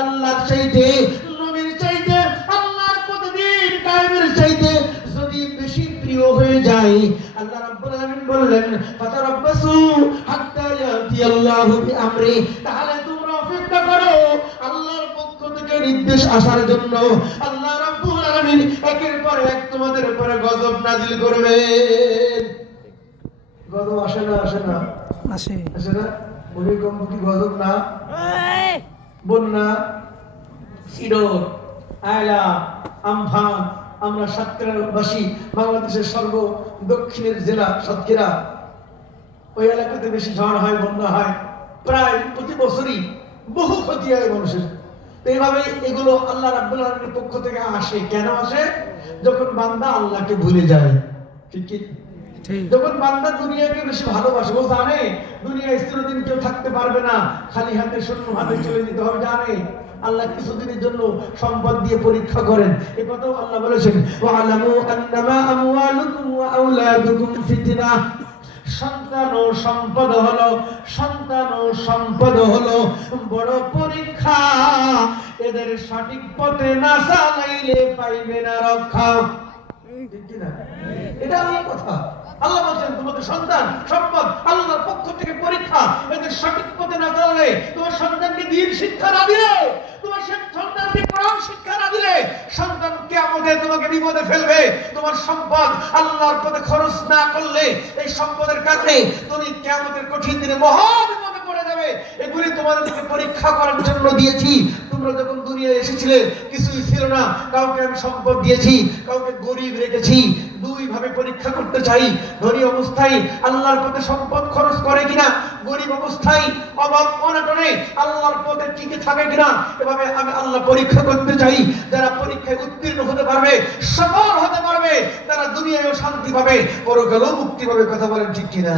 আল্লাহর চাইতে নবীর চাইতে আল্লাহর প্রতিদিন কায়েমের চাইতে যদি বেশি প্রিয় হয়ে যায়, আল্লাহ রাব্বুল আলামিন বললেন ফাতারাব্বাসু হাত্তা ইয়াতিয়াল্লাহু বিআমরি, তাহলে তোমরা অপেক্ষা করো আল্লাহর পক্ষ থেকে নির্দেশ আসার জন্য। আল্লাহ রাব্বুল আলামিন একের পর এক তোমাদের উপরে গজব নাজিল করবেন। গজব আসে না? আসে না? আসে না? ভূমিকম্প কি গজব না? বন্যা, সিডর, আয়লা, আমফান। আমরা সাতক্ষীরাবাসী, বাংলাদেশের সর্ব দক্ষিণের জেলা সাতক্ষীরা, ওই এলাকাতে বেশি ঝড় হয়, বন্যা হয়, প্রায় প্রতি বছরই বহু ক্ষতি হয় মানুষের। এইভাবে এগুলো আল্লাহ রাব্বুল আলামিনের পক্ষ থেকে আসে। কেন আসে? যখন বান্দা আল্লাহকে ভুলে যায়। ঠিক কি? যখন বান্দা দুনিয়াকে বেশি ভালোবাসে, ও জানে দুনিয়ায় চিরদিন কেউ থাকতে পারবে না, খালি হাতে শূন্য হাতে চলে যেতে হবে, জানে আল্লাহ কিছুদিনের জন্য সম্পদ দিয়ে পরীক্ষা করেন। এই কথাও আল্লাহ বলেছেন ওয়ালামু আন্নামা আমওয়ালুকুম ওয়া আওলাদুকুম ফিতনাহ। সন্তান ও সম্পদ হলো বড় পরীক্ষা। এদের সঠিক পথে না চালাইলে পাইবে না রক্ষা। ঠিক কি না? এটা আল্লাহর কথা। আল্লাহ বলেন তোমাদের সন্তান সম্পদ আল্লাহর পক্ষ থেকে পরীক্ষা। এদের সঠিক পথে না চললে, তোমার সন্তানকে দ্বীন শিক্ষা না দিলে, তোমার সন্তানকে কোরআন শিক্ষা না দিলে, সন্তান কিয়ামতে তোমাকে বিপদে ফেলবে। তোমার সম্পদ আল্লাহর পথে খরচ না করলে, এই সম্পদের কারণে তুমি কিয়ামতের কঠিন দিনে মহা বিপদে পড়ে যাবে। এগুলি তোমাদেরকে পরীক্ষা করার জন্য দিয়েছি। তোমরা যখন দুনিয়ায় এসেছিলে কিছুই ছিল না, কাউকে আমি সম্পদ দিয়েছি, কাউকে গরিব রেখেছি। দুই ভাবে পরীক্ষা করতে চাই। ধনী অবস্থায় আল্লাহর পথে সম্পদ খরচ করে কিনা, গরিব অবস্থায় অভাব অনটনে আল্লাহর পথে টিকে থাকে কিনা, এভাবে আমি আল্লাহ পরীক্ষা করতে চাই। যারা পরীক্ষায় উত্তীর্ণ হতে পারবে, সফল হতে পারবে, তারা দুনিয়ায়ও শান্তি পাবে, পরকালেও মুক্তি পাবে। কথা বলেন ঠিক কিনা?